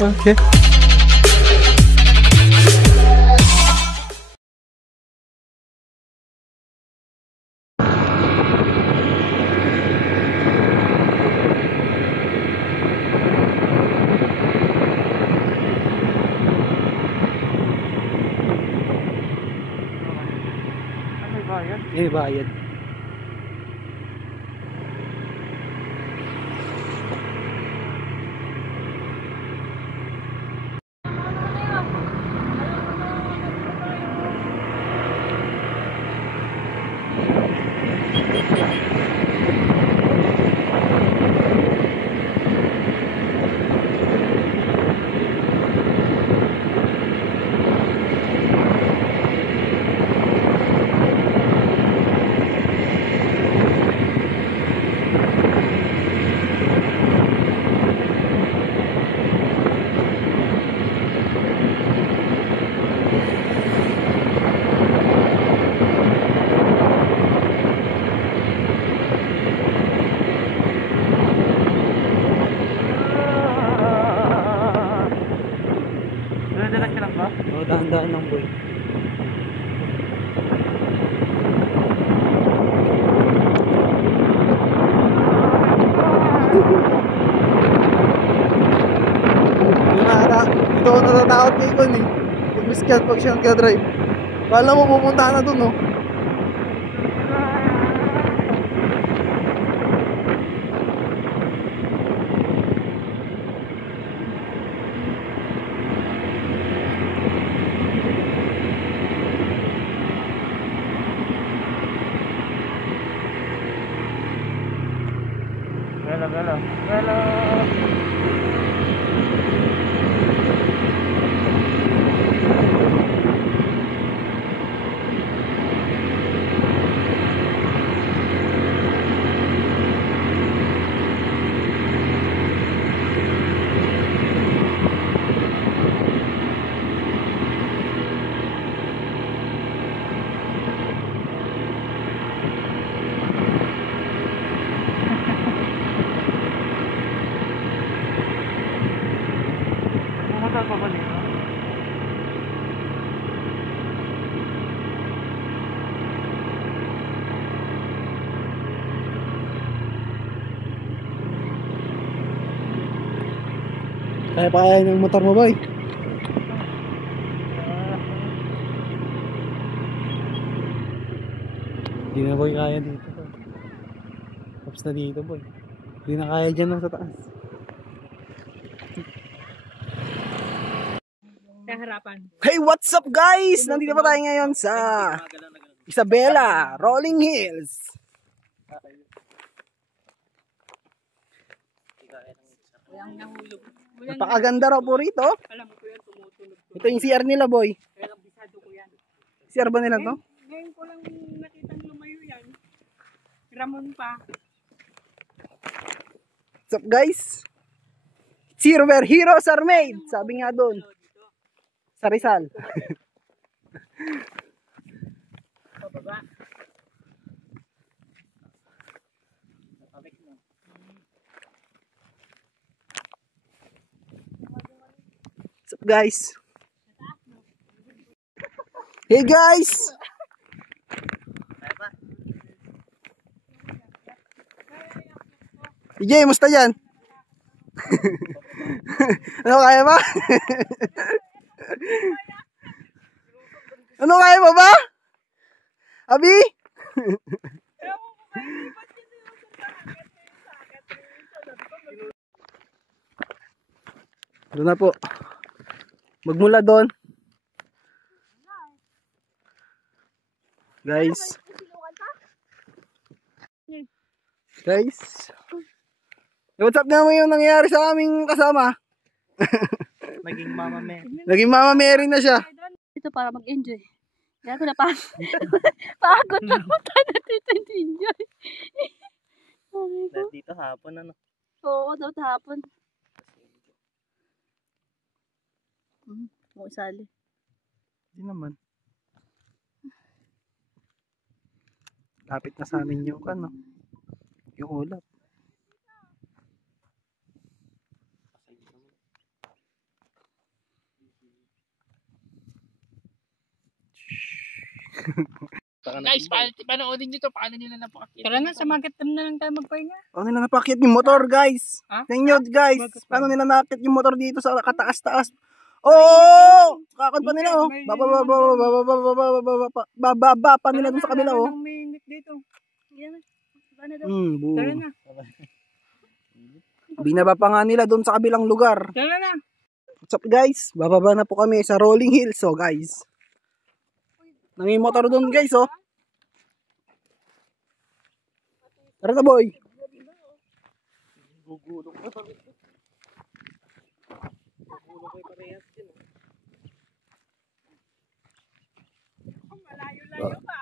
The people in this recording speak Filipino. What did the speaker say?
Okay. May bayad. Dahan-dahan lang boy. Ito ako natatakot kay Ikon eh. Pag-miskat pag siya nagka-drive. Kala mo pupunta na dun oh. Hello. Pumunta pa ba dito? Kaya ng motor mo boy. Hindi na boy kaya dito boy. Tapos na dito boy. Hindi na kaya dyan lang sa taas. Harapan. Hey, what's up guys? Nandito pa tayo ngayon sa Isabela, Rolling Hills. Napakaganda raw po rito. Ito yung CR nila boy. CR ba nila to? Ngayon ko lang nakitang lumayo yan. Ramon pa. What's up guys? See where heroes are made. Sabi nga doon. Sa Rizal. Pababa. What's up guys? Hey guys! EJ, musta yan? Ano kaya ba? Ano kaya mo ba? Abi? Doon na po. Magmula doon. Guys. What's up naman yung nangyari sa aming kasama? Naging Mama Mary. Naging Mama Mary na siya. Ito para mag-enjoy. Kaya ako napagod. Pagod na mo tayo natin enjoy. Dito hapon ano? Oo, daw hapon. Mo sali. Hindi naman. Lapit na sa amin yung ano. Yung ulap. Guys, panoodin nyo to. Paano nyo na napakakita? Tara na, sa market na lang tayo magpahinga. Paano nila napakit yung motor, guys? Ha? Tingnan nyo, guys. Paano nila nakit yung motor dito sa kataas-taas? Oh! Kakad pa nila, oh. Bababa pa nila dun sa kabila, oh. Minute dito. Yan na. Paano daw? Tara na. Binaba pa nga nila dun sa kabilang lugar. Tara na. What's up, guys? Bababa na po kami sa Rolling Hills, oh, guys. Nangimotor dun, guys, oh. Tara na, boy. Gugulong na kami. Gugulong kayo parehas din. Malayo-layo pa.